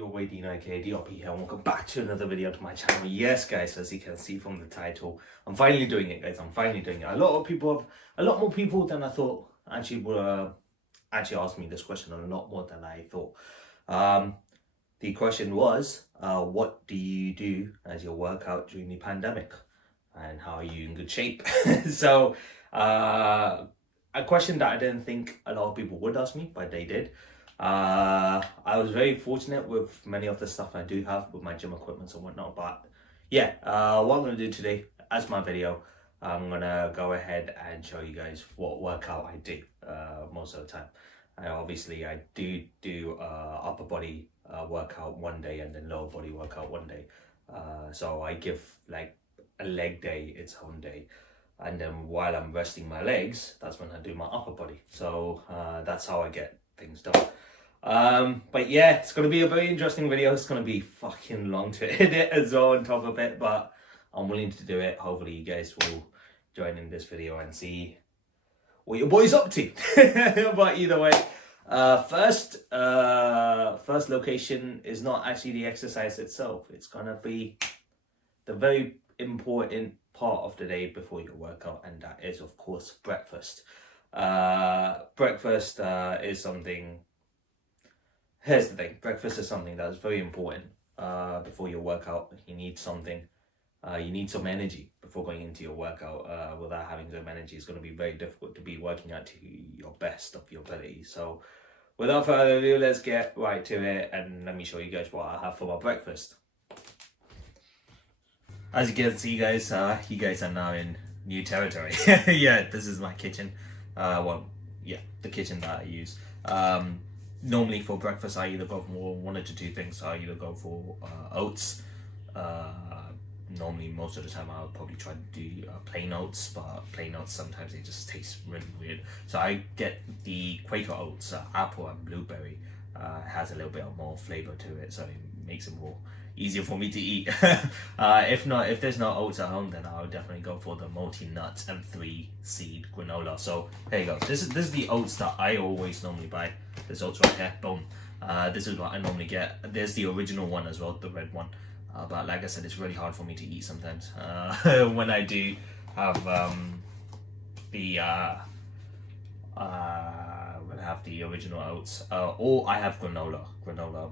your boy Dino aka DRP here, and welcome back to another video to my channel. Yes guys, as you can see from the title, I'm finally doing it guys, I'm finally doing it. A lot more people than I thought actually were asked me this question, a lot more than I thought. The question was, what do you do as your workout during the pandemic? And how are you in good shape? So, a question that I didn't think a lot of people would ask me, but they did. I was very fortunate with many of the stuff I do have with my gym equipment and whatnot, but yeah, what I'm going to do today, as my video, I'm going to go ahead and show you guys what workout I do most of the time. And obviously I do upper body workout one day and then lower body workout one day. So I give like a leg day its own day. And then while I'm resting my legs, that's when I do my upper body. So that's how I get things done. But yeah, it's gonna be a very interesting video. It's gonna be fucking long to edit as well on top of it, but I'm willing to do it. Hopefully you guys will join in this video and see what your boy's up to. But either way, first location is not actually the exercise itself. It's gonna be the very important part of the day before your workout, and that is of course breakfast. Breakfast is something. Here's the thing, breakfast is something that is very important before your workout. You need something, you need some energy before going into your workout. Without having some energy, it's going to be very difficult to be working out to your best of your ability. So without further ado, let's get right to it and let me show you guys what I have for my breakfast. As you can see guys, you guys are now in new territory. Yeah, this is my kitchen. The kitchen that I use. Normally for breakfast I either go for one or two things. I either go for oats. Normally most of the time I'll probably try to do plain oats, but plain oats sometimes they just taste really weird. So I get the Quaker oats, apple and blueberry. It has a little bit of more flavor to it, so it makes it more easier for me to eat. If there's no oats at home, then I'll definitely go for the multi-nut and 3-seed granola. So here you go. This is the oats that I always normally buy. There's oats right here. Boom. This is what I normally get. There's the original one as well, the red one. But like I said, it's really hard for me to eat sometimes. When I do have the original oats, or I have granola,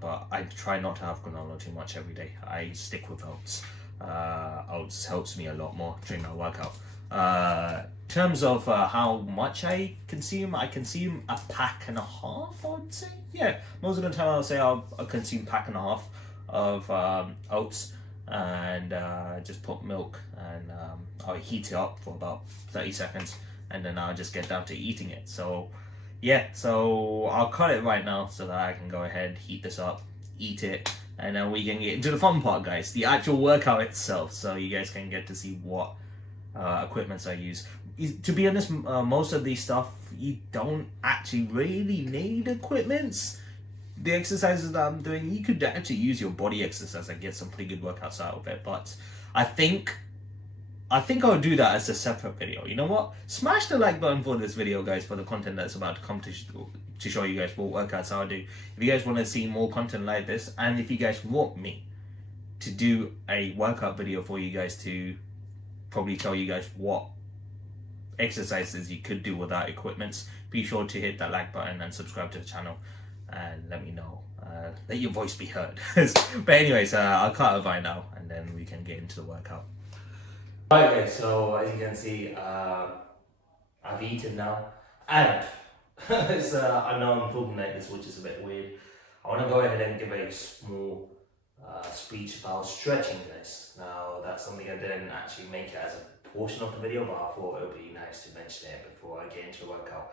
but I try not to have granola too much every day. I stick with oats. Oats helps me a lot more during my workout. In terms of how much I consume a pack and a half, I would say. Yeah, most of the time I'll say I'll consume pack and a half of oats, and just put milk and I'll heat it up for about 30 seconds and then I'll just get down to eating it. So yeah, so I'll cut it right now so that I can go ahead, heat this up, eat it, and then we can get into the fun part guys, the actual workout itself, so you guys can get to see what equipments I use. To be honest, most of these stuff you don't actually really need equipments. The exercises that I'm doing, you could actually use your body exercise and get some pretty good workouts out of it, but I think I'll do that as a separate video. You know what? Smash the like button for this video, guys, for the content that's about to come to show you guys what workouts I'll do. If you guys want to see more content like this, and if you guys want me to do a workout video for you guys to probably tell you guys what exercises you could do without equipment, be sure to hit that like button and subscribe to the channel and let me know. Let your voice be heard. But anyways, I'll cut it right now and then we can get into the workout. Okay, so as you can see, I've eaten now, and it's, I know I'm talking like this, which is a bit weird. I want to go ahead and give a small speech about stretching, guys. Now, that's something I didn't actually make it as a portion of the video, but I thought it would be nice to mention it before I get into the workout.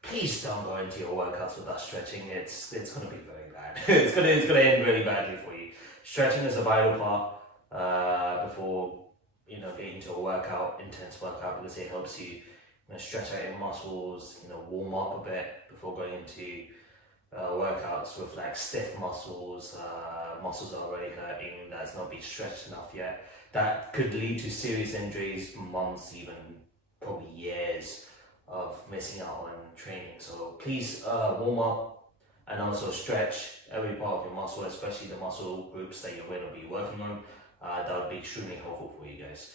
Please don't go into your workouts without stretching. It's going to be very bad. it's going to end really badly for you. Stretching is a vital part before get into a workout, intense workout, because it helps you, stretch out your muscles, warm up a bit before going into workouts with like stiff muscles, muscles are already hurting, that's not been stretched enough yet. That could lead to serious injuries, months, even probably years of missing out on training. So please warm up and also stretch every part of your muscle, especially the muscle groups that you're going to be working on. That would be extremely helpful for you guys.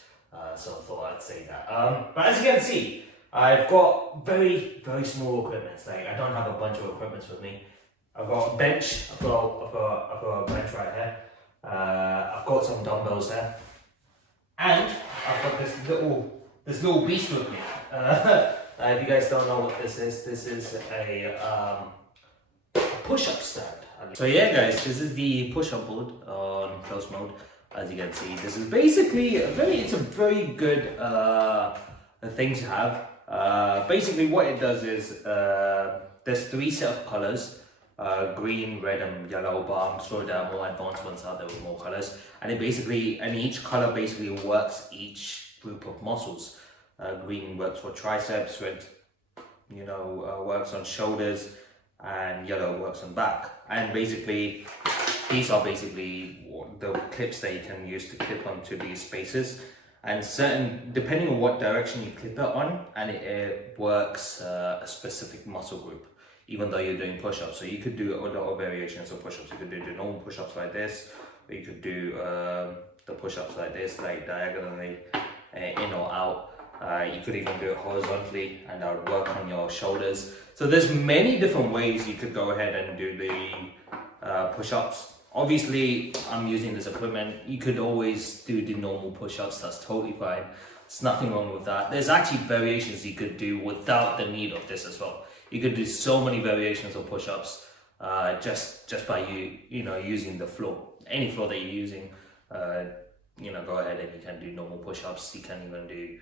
So I thought I'd say that. But as you can see, I've got very small equipment. Like, I don't have a bunch of equipment with me. I've got a bench. I've got a bench right here. I've got some dumbbells there, and I've got this little beast with me. If you guys don't know what this is a push-up stand. So yeah, guys, this is the push-up board on close mode. As you can see, this is basically it's a very good thing to have. Basically, what it does is there's 3 set of colors. Green, red, and yellow, but I'm sure there are more advanced ones out there with more colors. And each color basically works each group of muscles. Green works for triceps, red, works on shoulders, and yellow works on back. And basically, these are basically the clips that you can use to clip onto these spaces. And depending on what direction you clip it on, and it works a specific muscle group, even though you're doing push-ups. So you could do a lot of variations of push-ups. You could do the normal push-ups like this, or you could do the push-ups like this, like diagonally, in or out. You could even do it horizontally, and that would work on your shoulders. So there's many different ways you could go ahead and do the push-ups. Obviously, I'm using this equipment. You could always do the normal push-ups. That's totally fine. There's nothing wrong with that. There's actually variations you could do without the need of this as well. You could do so many variations of push-ups just by using the floor. Any floor that you're using, go ahead and you can do normal push-ups. You can even do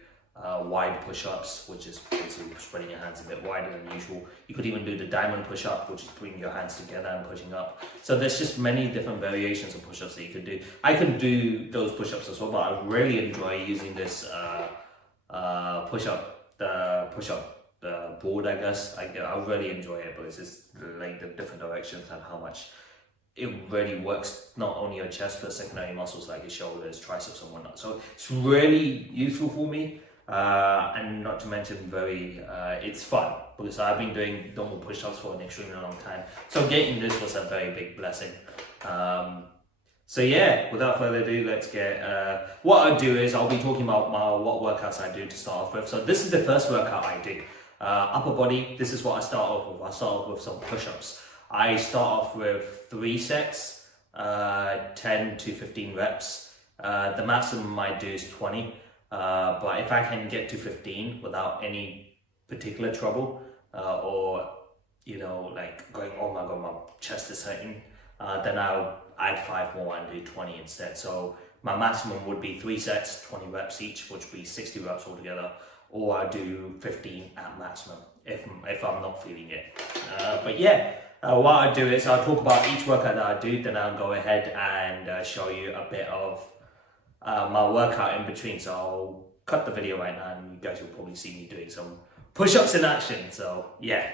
wide push-ups, which is basically spreading your hands a bit wider than usual. You could even do the diamond push-up, which is putting your hands together and pushing up. So there's just many different variations of push-ups that you could do. I can do those push-ups as well, but I really enjoy using this push-up board, I guess. I really enjoy it, but it's just like the different directions and how much it really works not only your chest but secondary muscles like your shoulders, triceps, and whatnot. So it's really useful for me, and not to mention it's fun, because I've been doing normal push-ups for an extremely long time. So getting this was a very big blessing. So yeah, without further ado, let's get, what I'll do is I'll be talking about what workouts I do to start off with. So this is the first workout I do. Upper body, this is what I start off with. I start off with some push-ups. I start off with 3 sets, 10 to 15 reps. The maximum I do is 20, but if I can get to 15 without any particular trouble, or like going, oh my god, my chest is hurting, then I'll add 5 more and do 20 instead. So my maximum would be 3 sets, 20 reps each, which would be 60 reps altogether, or I do 15 at maximum if I'm not feeling it. But yeah, what I do is I'll talk about each workout that I do, then I'll go ahead and show you a bit of my workout in between. So I'll cut the video right now and you guys will probably see me doing some push-ups in action. So yeah.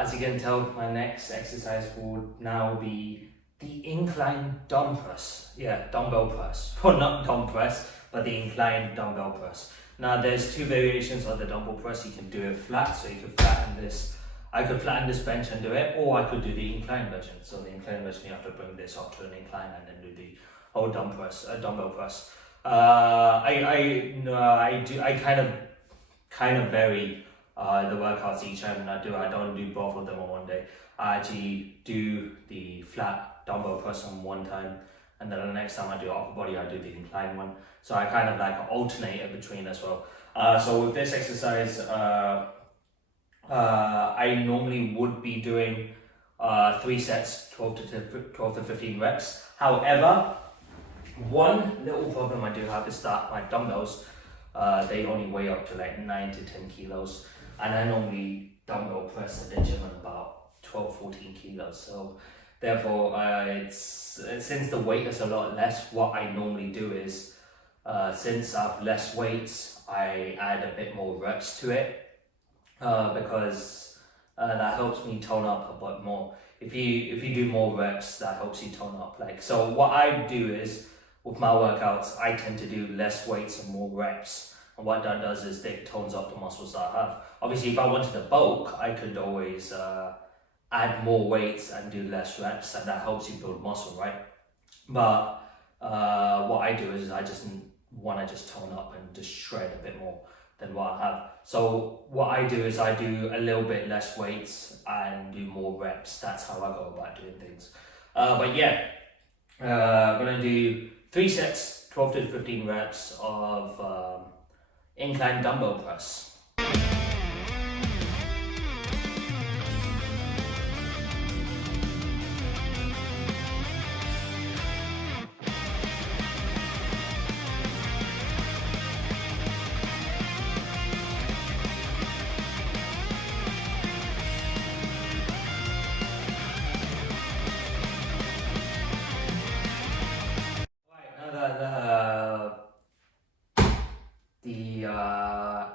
As you can tell, my next exercise would now be the incline dumb press. Yeah, dumbbell press. Well, not dumb press, but the incline dumbbell press. Now, there's 2 variations of the dumbbell press. You can do it flat, so you could flatten this. I could flatten this bench and do it, or I could do the incline version. So the incline version, you have to bring this up to an incline and then do the whole dumbbell press. I kind of vary the workouts each time I don't do both of them on one day. I actually do the flat dumbbell press on one time, and then the next time I do upper body, I do the incline one. So I kind of like alternate it between as well. So with this exercise, I normally would be doing 3 sets, 12 to 15 reps. However, one little problem I do have is that my dumbbells, they only weigh up to like 9 to 10 kilos, and I normally dumbbell press at the gym at about 12-14 kilos. So therefore, since the weight is a lot less, what I normally do is, since I have less weights, I add a bit more reps to it, because that helps me tone up a bit more. If you do more reps, that helps you tone up. Like, so what I do is, with my workouts, I tend to do less weights and more reps. And what that does is it tones up the muscles that I have. Obviously, if I wanted to bulk, I could always add more weights and do less reps, and that helps you build muscle, right? But what I do is I just want to just tone up and just shred a bit more than what I have. So what I do is I do a little bit less weights and do more reps. That's how I go about doing things. But yeah, I'm gonna do 3 sets, 12 to 15 reps of incline dumbbell press.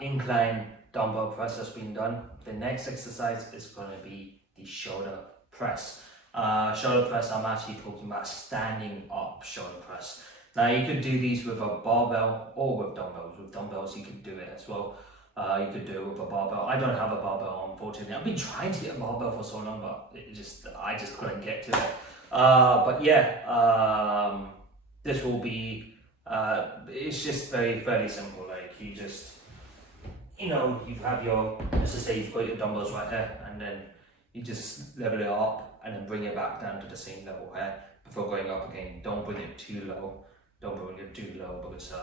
Incline dumbbell press has been done. The next exercise is going to be the shoulder press. Shoulder press, I'm actually talking about standing up shoulder press. Now you could do these with a barbell or with dumbbells. With dumbbells you could do it as well. You could do it with a barbell. I don't have a barbell, unfortunately. I've been trying to get a barbell for so long, but I just couldn't get to it. But yeah, this will be, it's just fairly simple. Like, you just, you have your, let's just say you've got your dumbbells right here, and then you just level it up and then bring it back down to the same level here before going up again. Don't bring it too low. Don't bring it too low, because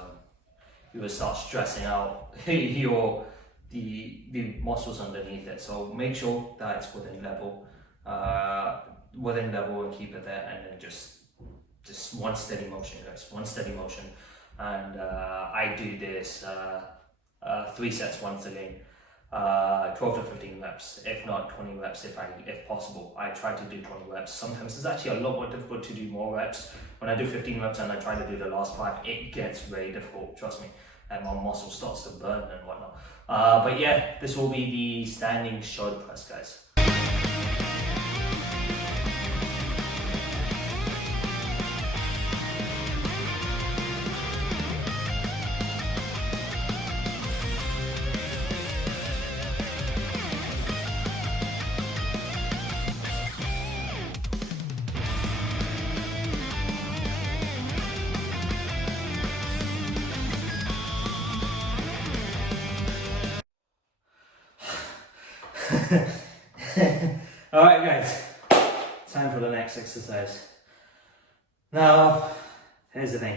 you will start stressing out the muscles underneath it. So make sure that it's within level and keep it there, and then just one steady motion, guys. One steady motion, and I do this 3 sets once again, 12 to 15 reps, if not 20 reps if possible. I try to do 20 reps. Sometimes it's actually a lot more difficult to do more reps. When I do 15 reps and I try to do the last 5, it gets very difficult, trust me, and my muscle starts to burn and whatnot. But yeah, this will be the standing shoulder press, guys. Alright guys, time for the next exercise. Now, here's the thing.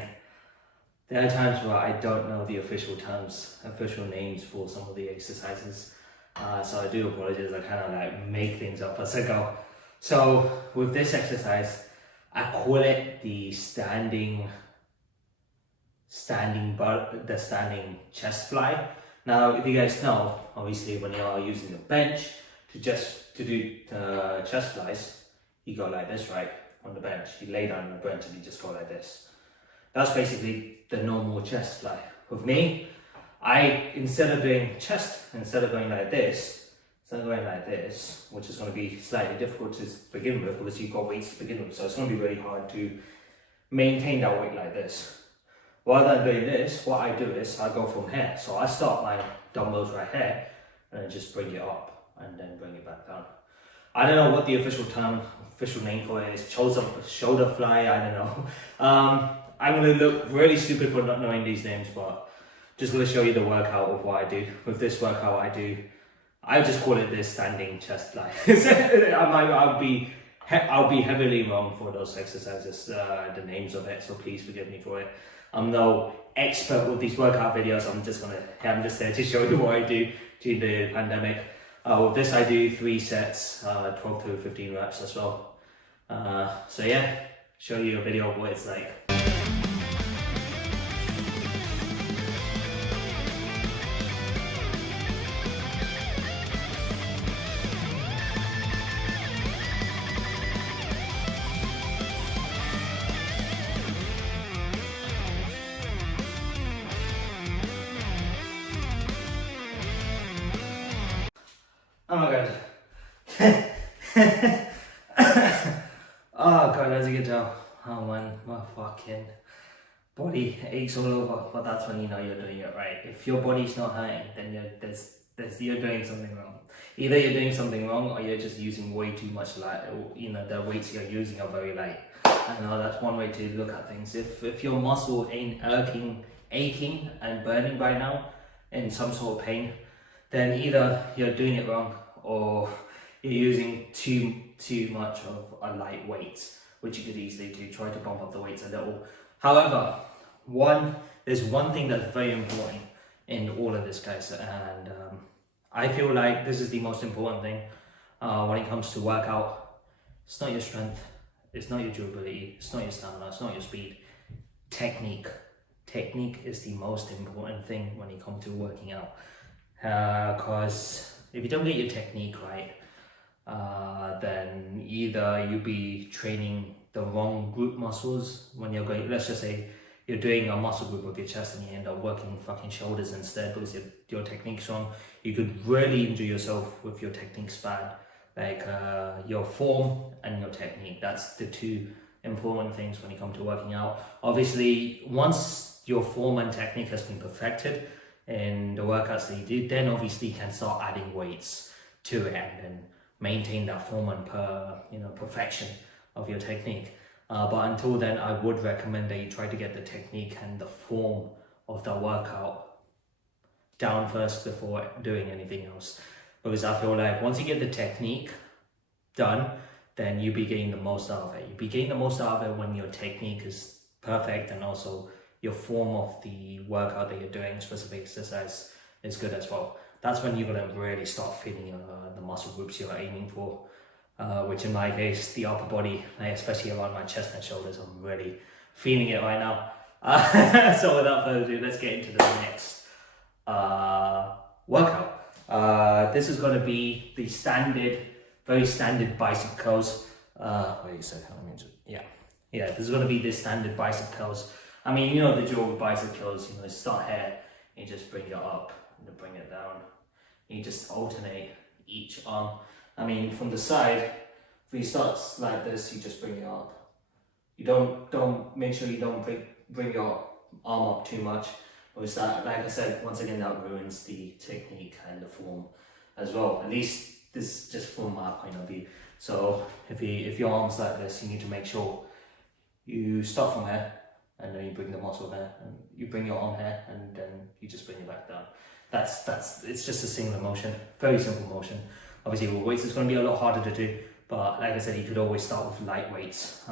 There are times where I don't know the official names for some of the exercises. So I do apologize, I kind of like make things up as I go. So with this exercise, I call it the standing chest fly. Now, if you guys know, obviously when you are using the bench to do the chest flies, you go like this, right? On the bench, you lay down on the bench and you just go like this. That's basically the normal chest fly. With me, instead of going like this, which is going to be slightly difficult to begin with because you've got weights to begin with, so it's going to be really hard to maintain that weight like this. Rather than doing this, what I do is I go from here. So I start my dumbbells right here and then just bring it up and then bring it back down. I don't know what the official name for it is. Shoulder fly, I don't know. I'm going to look really stupid for not knowing these names, but just going to show you the workout of what I do. With this workout I just call it the standing chest fly. I'll be heavily wrong for those exercises, the names of it, so please forgive me for it. I'm no expert with these workout videos. I'm just there to show you what I do during the pandemic. With this, I do 3 sets, 12 to 15 reps as well. So yeah, show you a video of what it's like. Oh my god. Oh god, as you can tell, oh man, my fucking body aches all over. But that's when you know you're doing it right. If your body's not hurting, then you're doing something wrong. Either you're doing something wrong, or you're just using way too much light. The weights you're using are very light. I know that's one way to look at things. If your muscle ain't aching and burning right now, in some sort of pain, then either you're doing it wrong or you're using too much of a light weight, which you could easily do. Try to bump up the weights a little. However, there's one thing that's very important in all of this, guys, and I feel like this is the most important thing when it comes to workout. It's not your strength, it's not your durability, it's not your stamina, it's not your speed. Technique is the most important thing when it comes to working out. Because if you don't get your technique right, then either you be training the wrong group muscles when you're going, let's just say you're doing a muscle group with your chest and you end up working fucking shoulders instead because your technique's wrong. You could really injure yourself with your technique's bad. Like your form and your technique, that's the 2 important things when you come to working out. Obviously, once your form and technique has been perfected in the workouts that you do, then obviously you can start adding weights to it and then maintain that form and perfection of your technique. But until then, I would recommend that you try to get the technique and the form of the workout down first before doing anything else. Because I feel like once you get the technique done, then you be getting the most out of it. You be getting the most out of it when your technique is perfect and also your form of the workout that you're doing, specific exercise, is good as well. That's when you're gonna really start feeling the muscle groups you're aiming for, which in my case, the upper body, especially around my chest and shoulders, I'm really feeling it right now. So without further ado, let's get into the next workout. This is gonna be the very standard bicep curls. Wait a second, yeah, this is gonna be the standard bicep curls. I mean, you know the drill with bicep curls, start here, you just bring it up and then bring it down. You just alternate each arm. I mean, from the side, if you start like this, you just bring it up. You don't make sure you don't bring your arm up too much, because that, like I said, once again, that ruins the technique and the form as well. At least this is just from my point of view. So if your arm's like this, you need to make sure you start from here, and then you bring the muscle here, and you bring your arm here, and then you just bring it back down. It's just a single motion, very simple motion. Obviously with weights it's going to be a lot harder to do, but like I said, you could always start with light weights,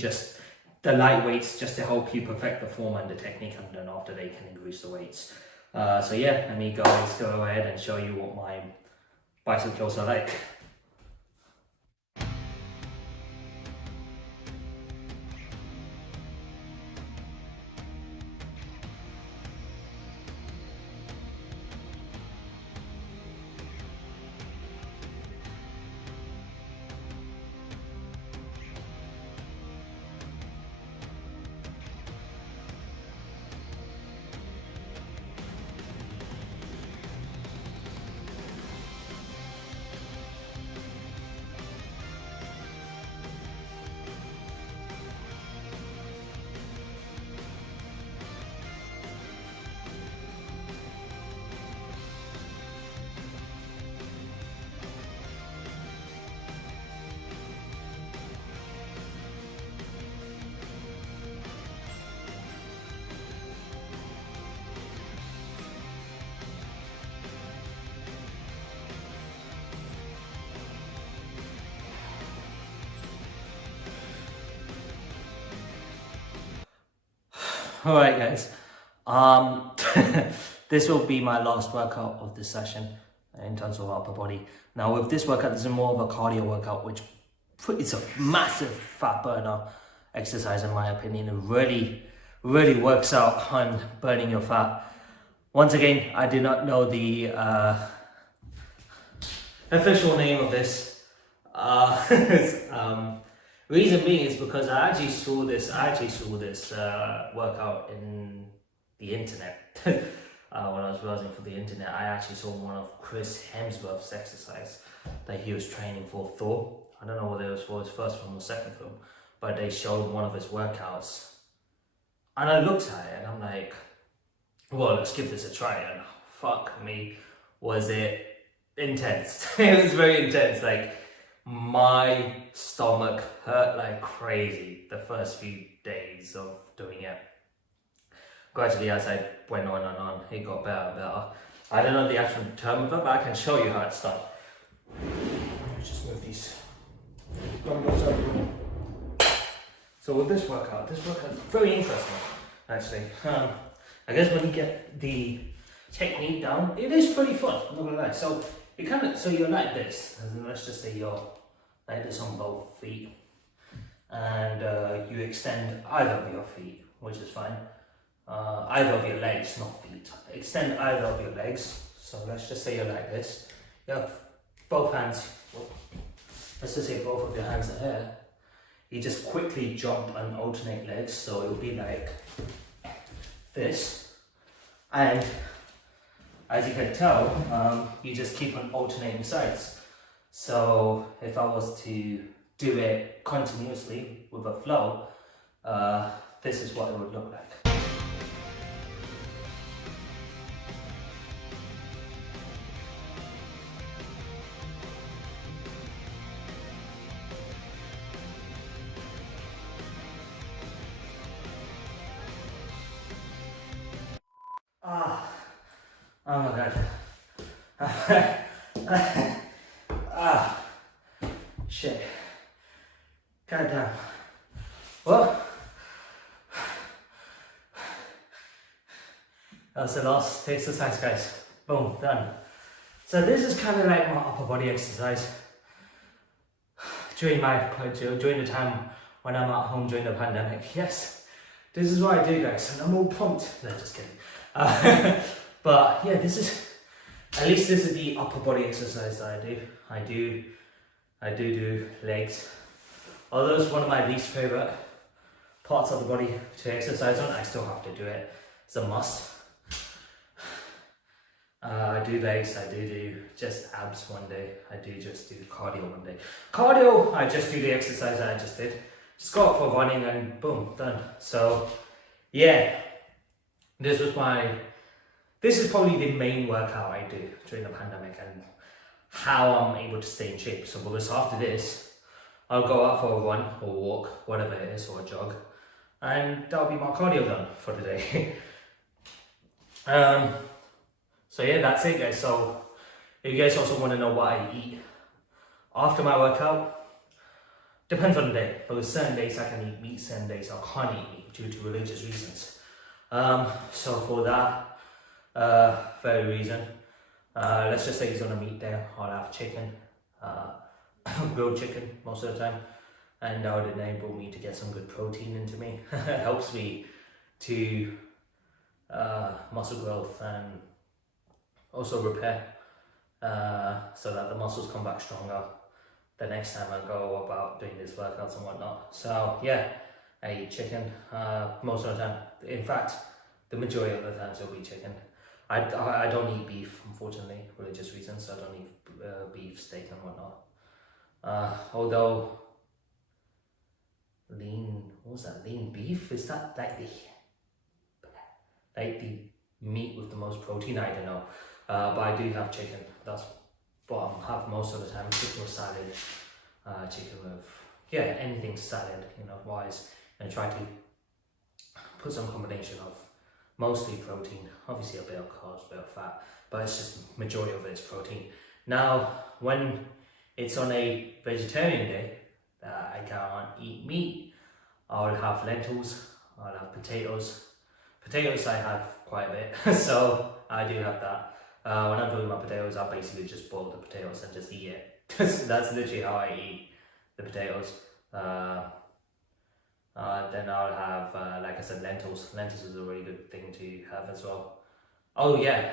just to help you perfect the form and the technique, and then after that you can increase the weights. So yeah, let me go ahead and show you what my bicep curls are like. Alright guys, this will be my last workout of this session in terms of upper body. Now with this workout, this is more of a cardio workout, which it's a massive fat burner exercise in my opinion. It really works out on burning your fat. Once again, I do not know the official name of this. Reason being is because I actually saw this workout in the internet. When I was browsing for the internet, I actually saw one of Chris Hemsworth's exercise that he was training for Thor. I don't know whether it was for his first film or second film, but they showed one of his workouts. And I looked at it and I'm like, well, let's give this a try. And fuck me, was it intense. It was very intense. Like, my stomach hurt like crazy the first few days of doing it. Gradually, as I went on, it got better and better. I don't know the actual term of it, but I can show you how it's done. Let me just move these dumbbells out of the room. So with this workout is very interesting, actually. I guess when you get the technique down, it is pretty fun, I'm not gonna lie. So you're like this, and let's just say you're like this on both feet, and you extend either of your feet, which is fine. Either of your legs, not feet. Extend either of your legs. So let's just say you're like this. You have both hands. Let's just say both of your hands are here. You just quickly jump and alternate legs. So it'll be like this. And as you can tell, you just keep on alternating sides. So if I was to do it continuously with a flow, this is what it would look like. Oh my god. Shit. God damn. Well, that was the last exercise, guys. Boom, done. So this is kind of like my upper body exercise during the time when I'm at home during the pandemic. Yes, this is what I do, guys, and I'm all pumped. No, just kidding. But yeah, this is the upper body exercise that I do. I do legs. Although it's one of my least favorite parts of the body to exercise on, I still have to do it. It's a must. I do legs, I do just abs one day, I do just do cardio one day. Cardio, I just do the exercise that I just did. Just go out for running and boom, done. So yeah, this is probably the main workout I do during the pandemic and how I'm able to stay in shape. So because after this, I'll go out for a run or walk, whatever it is, or a jog, and that'll be my cardio done for the day. So yeah, that's it, guys. So if you guys also want to know what I eat after my workout, depends on the day. Because certain days I can eat meat, certain days I can't eat meat due to religious reasons. So for that very reason, let's just say it's on a meat day, I'll have chicken, grilled chicken most of the time, and that would enable me to get some good protein into me. It helps me to muscle growth and also repair, so that the muscles come back stronger the next time I go about doing these workouts and whatnot. So yeah, I eat chicken most of the time. In fact, the majority of the times it'll be chicken. I don't eat beef, unfortunately, religious reasons, so I don't eat beef, steak and whatnot. Although lean beef, is that like the meat with the most protein? I don't know. But I do have chicken. That's what I have most of the time. Chicken with salad, chicken with anything salad, wise, and try to put some combination of mostly protein, obviously a bit of carbs, a bit of fat, but it's just majority of it is protein. Now, when it's on a vegetarian day that I can't eat meat, I'll have lentils, I'll have potatoes, Potatoes I have quite a bit, so I do have that. When I'm talking about potatoes, I basically just boil the potatoes and just eat it. That's literally how I eat the potatoes. Then I'll have, like I said, lentils. Lentils is a really good thing to have as well. Oh yeah,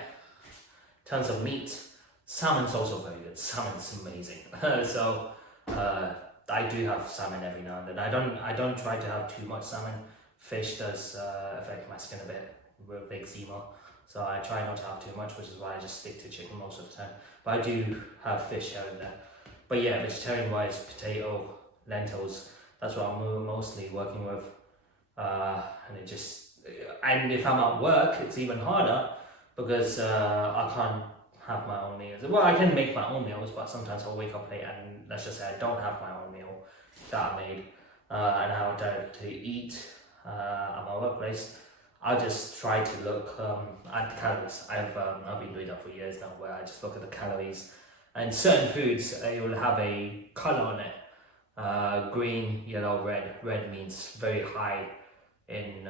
tons of meat. Salmon's also very good. Salmon's amazing. So I do have salmon every now and then. I don't try to have too much salmon. Fish does affect my skin a bit with eczema, so I try not to have too much, which is why I just stick to chicken most of the time. But I do have fish here and there. But yeah, vegetarian wise, potato, lentils, that's what I'm mostly working with. And if I'm at work, it's even harder because I can't have my own meals. Well, I can make my own meals, but sometimes I'll wake up late and let's just say I don't have my own meal that I made and I would to eat at my workplace. I just try to look at the calories. I've been doing that for years now, where I just look at the calories. And certain foods, it will have a color on it. Green, yellow, red. Red means very high in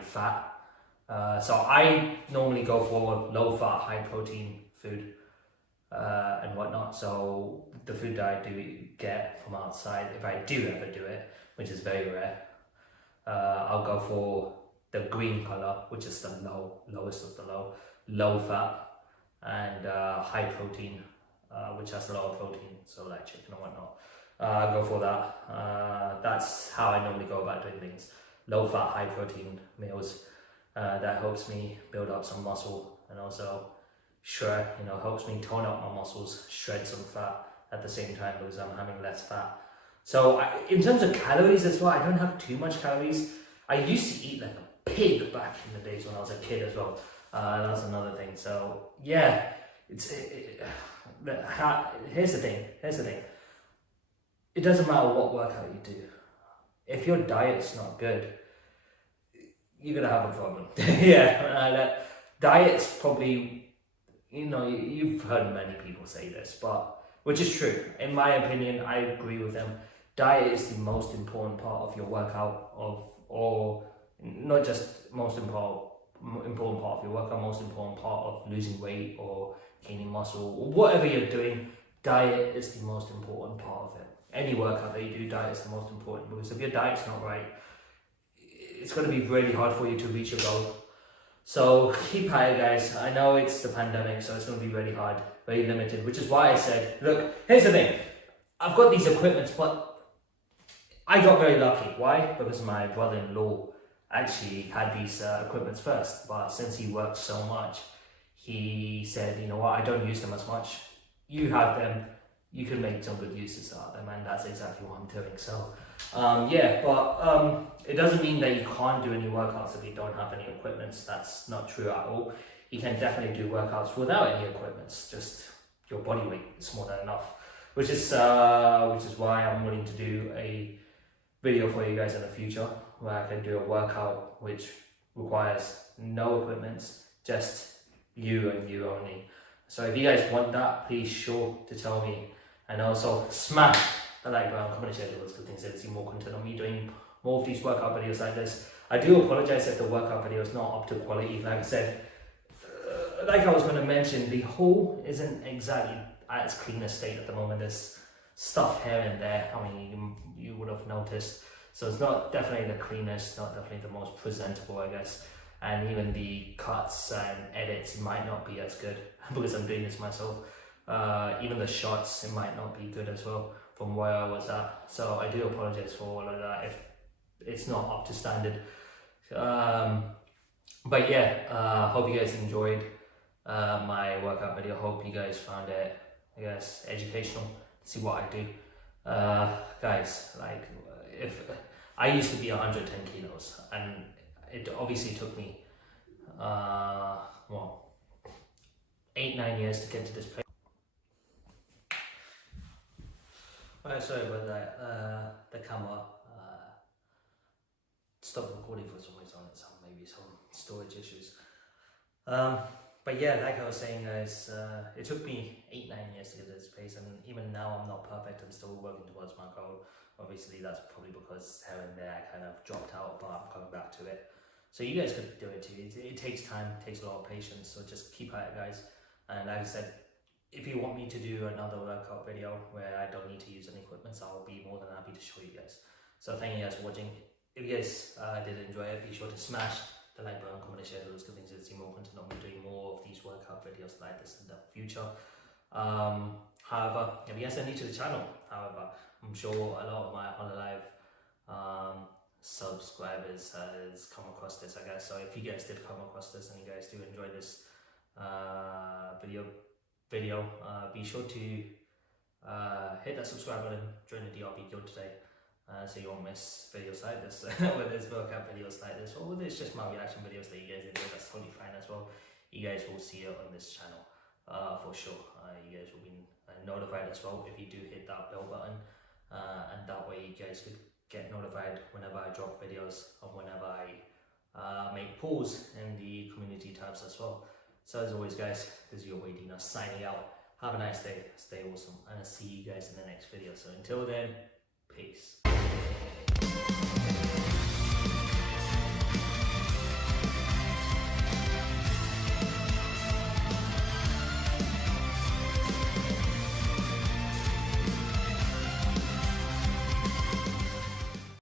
fat. So I normally go for low fat, high protein food and whatnot. So the food that I do get from outside, if I do ever do it, which is very rare, I'll go for the green color, which is the lowest of the low fat and high protein, which has lower protein, so like chicken and whatnot. I'll go for that. That's how I normally go about doing things. Low fat, high protein meals. That helps me build up some muscle and also helps me tone up my muscles, shred some fat at the same time because I'm having less fat. So in terms of calories as well, I don't have too much calories. I used to eat like a pig back in the days when I was a kid as well. That's another thing. So yeah, here's the thing. It doesn't matter what workout you do. If your diet's not good, you're gonna have a problem. Diet's probably, you've heard many people say this, but which is true. In my opinion, I agree with them. Diet is the most important part of your workout, or not just most important part of your workout, most important part of losing weight or gaining muscle, or whatever you're doing. Diet is the most important part of it. Any workout that you do, diet is the most important, because if your diet's not right, it's going to be really hard for you to reach your goal. So keep at it, guys. I know it's the pandemic, so it's going to be really hard, very limited, which is why I said, look, here's the thing. I've got these equipments, but I got very lucky. Why? Because my brother-in-law actually had these equipments first, but since he works so much, he said, you know what, I don't use them as much. You have them, you can make some good uses out of them, and that's exactly what I'm doing. So it doesn't mean that you can't do any workouts if you don't have any equipments. That's not true at all. You can definitely do workouts without any equipments, just your body weight is more than enough, which is why I'm willing to do a video for you guys in the future where I can do a workout which requires no equipments, just you and you only. So if you guys want that, please sure to tell me, and also smash the like button, comment and share the good things, and see more content on me doing more of these workout videos like this. I do apologize if the workout video is not up to quality. Like I said, like I was going to mention, the hole isn't exactly at its cleanest state at the moment. There's stuff here and there. I mean, you would have noticed. So it's not definitely the cleanest, not definitely the most presentable, I guess. And even the cuts and edits might not be as good because I'm doing this myself. Even the shots, it might not be good as well from where I was at. So I do apologize for all of that if it's not up to standard. But yeah, hope you guys enjoyed my workout video. Hope you guys found it, I guess, educational. See what I do. Guys, like, if I used to be 110 kilos, and it obviously took me 8-9 years to get to this place. Sorry about that. The camera stopped recording for some reason. It's maybe some storage issues. But yeah, like I was saying, guys, it took me 8-9 years to get to this place, and even now I'm not perfect. I'm still working towards my goal. Obviously, that's probably because here and there I kind of dropped out, but I'm coming back to it. So you guys could do it too. It takes time, it takes a lot of patience. So just keep at it, guys. And like I said, if you want me to do another workout video where I don't need to use any equipment, so I'll be more than happy to show you guys. So thank you guys for watching. If you guys did enjoy it, be sure to smash the like button, comment and share those good things to see more content. I'll be doing more of these workout videos like this in the future. However, if you guys are new to the channel, however, I'm sure a lot of my Hololive subscribers has come across this, I guess. So if you guys did come across this and you guys do enjoy this video, be sure to hit that subscribe button, join the DRP guild today, so you won't miss videos like this, whether it's workout videos like this or whether it's just my reaction videos that you guys enjoy. That's totally fine as well. You guys will see it on this channel for sure. You guys will be notified as well if you do hit that bell button, and that way you guys could get notified whenever I drop videos and whenever I make pulls in the community tabs as well. So as always, guys, this is your boy Dino signing out. Have a nice day, stay awesome, and I'll see you guys in the next video. So until then, peace.